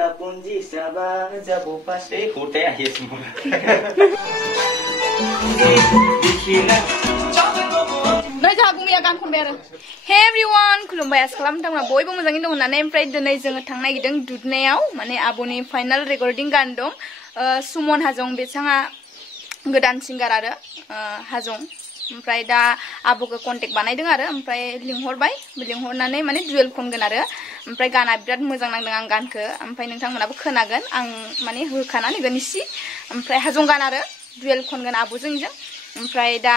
Hey everyone, खुलुमबाय आसा खालामदों बयबो मोजाङैनो दं होननानै ओमफ्राय दिनै जोङो थांनो नागिरदों दुधनायाव माने आब'नि फाइनाल रेकर्डिं गान दं सुमन हाजं बिथाङा गोदान सिंगार आरो हाजं ओमफ्राय दा आब'खौ कन्टेक्ट बानायदों आरो ओमफ्राय लिंहरनानै माने डुएल खनगोन आरो ओमफ्राय गाना बिराद मोजां नांदों आं गानखौ ओमफ्राय नोंथांमोनाबो खोनागोन आं माने होखानानै होगोन इसे ओमफ्राय हाजं गान आरो डुएल खनगोन आब'जों ओमफ्राय दा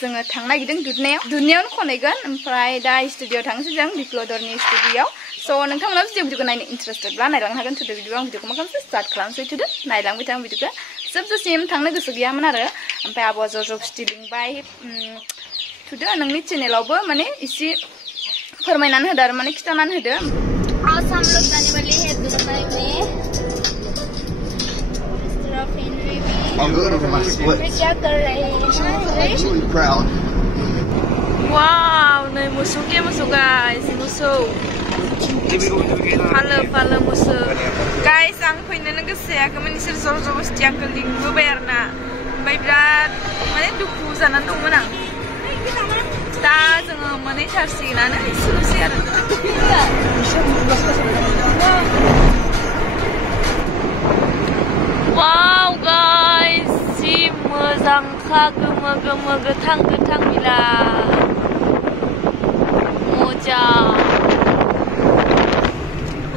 जोङो थांनो नागिरदों दुधनायावनो खनहैगोन ओमफ्राय दा स्टुडिअ थांसै जों बिप्लदरनि स्टुडिअ स' नोंथांमोनाबो जुदि भिडिअखौ नायनो इन्टारेस्टेडब्ला नायलांनो हागोन थुदो भिडिअ आं भिडिअखौ मा खालामसै स्टार्ट खालामसै थुदो नायलांबाय थां भिडिअखौ जोबजासिम थांनो गोसो गैयामोन आरो ओमफ्राय आब'आ जबस्थि लिंबाय थुदो नोंनि चेनेलावबो माने इसे फोरमायनानै होदो आरो माने खिथानानै होदो आज हम लोग जाने वाले हैं दुधनाई में I'm good over my split. क्या कर रहे हैं Absolutely proud. Wow, này musuh kia musuh guys, musuh. Fala musuh. Guys, ang fainan ng kasi ako man isir soro stiang kaling bubayar na. May brad, mana duku sana nung manang. Ta jangan mana charsi na na isir siar. Wow guys, si mozang ka gema getang bila. Moja.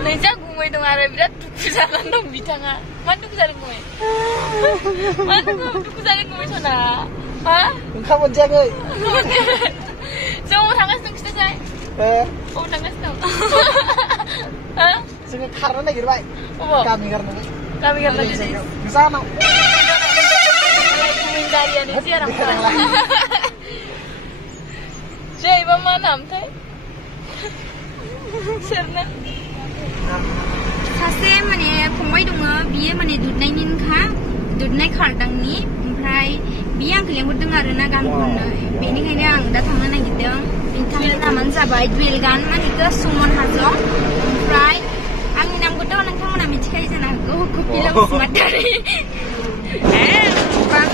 Leja gungoy dong are birat duku jalan dong bitanga. Man duku jalan gungoy. Man duku jalan gungoy sana. Ha? Kamu jaga. Jangan tangas dong kita say. Oh tangas dong. Ha? Sini karena lagi baik. Kami karena di sini. Di sana. Dari ini sih orang tua. Jadi mama nampai. Serna. Sasse mana pembai dunga biaya mana dudnainin kah dudnai kardangni, omprai biaya ang kalian dengar na gan pun. Bini kayaknya ang datang mana gitu. Bintang naman sabai duel gan mana itu Sumon Hajong, omprai ang nam kuda orang kamu nama cikai sana go bilang smart dari. Ran.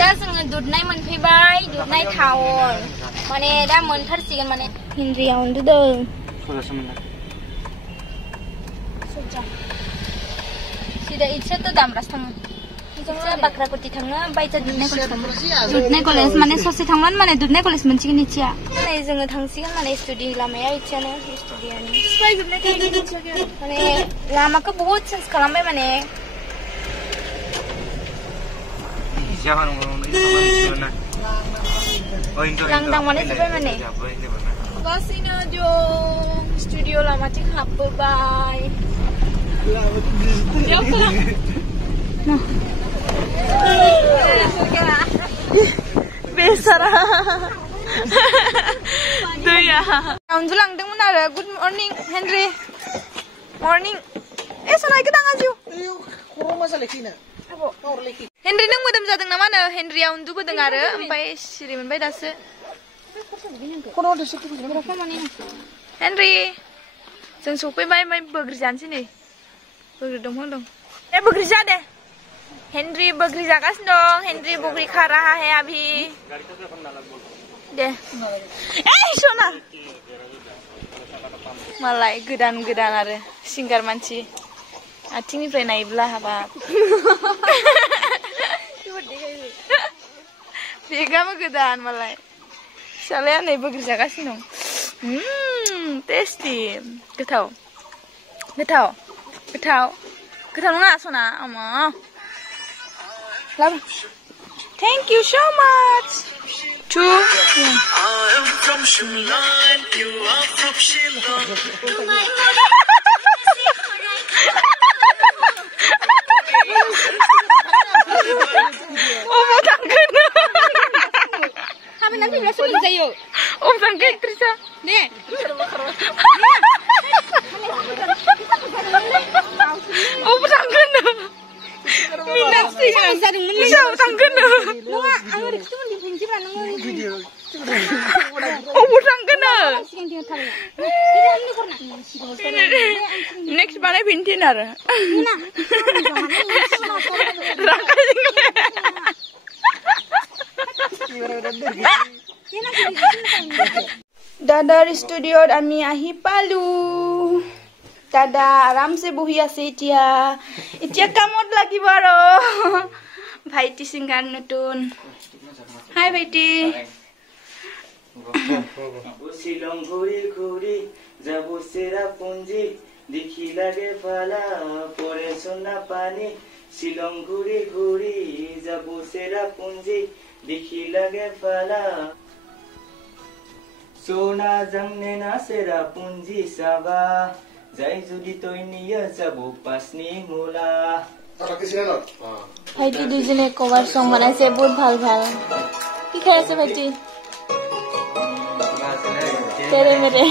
Dah sangat dudnai menfibai, dudnai tahun. Mana dah mentersikan mana Hindriaun tu dah. Sudah. Sudah itu tu dam rastang. Itu bakra kuti thangna baca dudnai college mana sosi thangman mana dudnai college mencikin icia. Mana jangan thangsikan mana studi lama ya icia na studi ni. Mana lama ke बहुत sense kalam bay mana. Jangan ngomong itu mana. Oh itu. Langdang mana tu bay mana. Kasih jom studio lama cik apa bay. Ya pulang. Nah. Besara. Tuh ya. Kamu langdang mana ada? Good morning Henry. Morning. Sana kita ngaju. Kurang masalah kina. Henry nang modem jadang nama na Henry yang unjuk dengar, sampai Shiriman bay dasa. Henry, जों सफैबाय my बोग्रि जानोसै नै बोग्रि दंफां दं बोग्रि जा दे हेनरी बोग्रि जागासिनो दं हेनरी बोग्रि खा रहा है अभी दे सना मालाय गोदान आरो सिंगार मानसि आथिंनिफ्राय नायब्ला हाबाब बेगाबो गोदान मालाय फिसालाया नै बोग्रि जागासिनो दं tasty गोथाव नङा सना अमा लाब thank you so much nanti berasa menjayo. Tangkai Trisha. Nih. Tangkai. Minat sih kan. Tangkai. Nggak, anggur itu di pinggir mana video. Tangkai. Lain आरो दादार स्टुडिअ'त आमी आহি পালো दादा आरामसे বহি আছে এতিয়া কামত লাগিব আৰু ভাইটি সিঙ্গার নতুন হাই ভাইটি শিলং ঘুরি ঘুরি যাব সেরা পুঞ্জি দেখি লাগে ফালা পরে সোনা পানি শিলং ঘুরি ঘুরি যাব সেরা পুঞ্জি দেখি লাগে ফালা সোনা জামনে না সেরা পুঞ্জি সাবা যাই যদি তই নিয়ে যাব পাসনি মোলা ভাইটি দুজনে কভার সং বনাইছে বহুত ভাল ভাল কি খাই আছে ভাইটি तेरे मेरे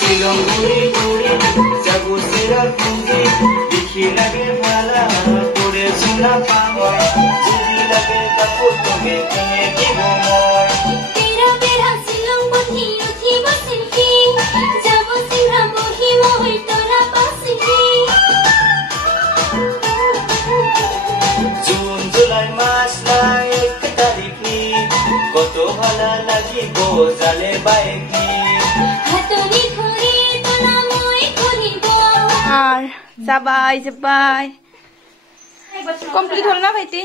শিলং ঘুরি ঘুরি যাব সেরা পুঞ্জি দেখি লাগে ভালা পরে সোনা পাওয়া যদি লাগে কাপড় তোকে কিনে দিব মই तेरा बेरा शिलং बही उठिब सिल्की যাব सिंहा बही মই তোরা পাশে জুন জুলাই মাস নাই 1 তারিখ কত ভালো লাগিব জালে বাইকি হাতনি ধরে তোরা মই করিব আর যাবাই যাবাই কমপ্লিট হল না ভাইটি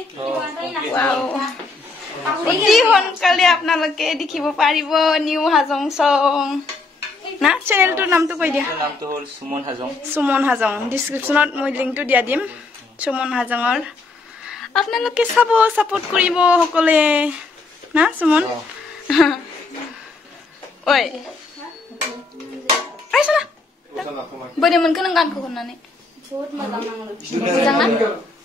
ওয়াও অতি সোনকালে আপোনালোকে দেখিব পাৰিব নিউ হাজং সং না চেনেলটোৰ নামটো কৈ দিয়া নামটো হল সুমন হাজং ডিসক্ৰিপশনত মই লিংকটো দিয়া দিম সুমন হাজঙৰ আপোনালোকে চাব সাপোৰ্ট কৰিব সকলে না Suman oi ayo sana boleh mun kan kan ko nane बहुत मोजां ना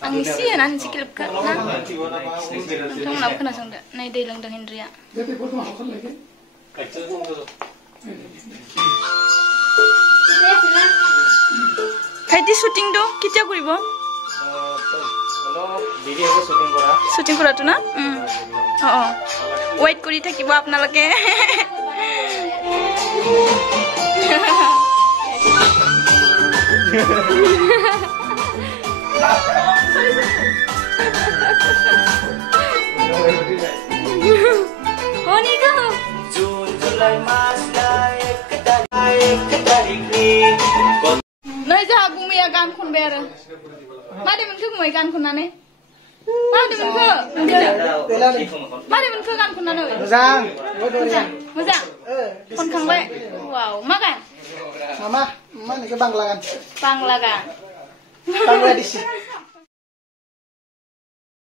आं एसे होनानै सिकिलबखौ ना नोंथांमोनाबो खोनासंदो नै दै लोंदों हेनरिया ভাইটি শুটিংটো কেতিয়া কৰিব শুটিং কৰাটো না ৱেইট কৰি থাকিব আপোনালোকে Honey go. June, July, March, 1 tarik ni. Nay ja bumi ya gan khun ber. Ma de mun khu moi gan khun nane. Ma de mun khu. Ma de mun khu gan khun nane. Mo장. Mo장. Khun khang bai. Wow, ma gan. Mama, mana ke Bangla kan? Bangla gan. Bangladesh.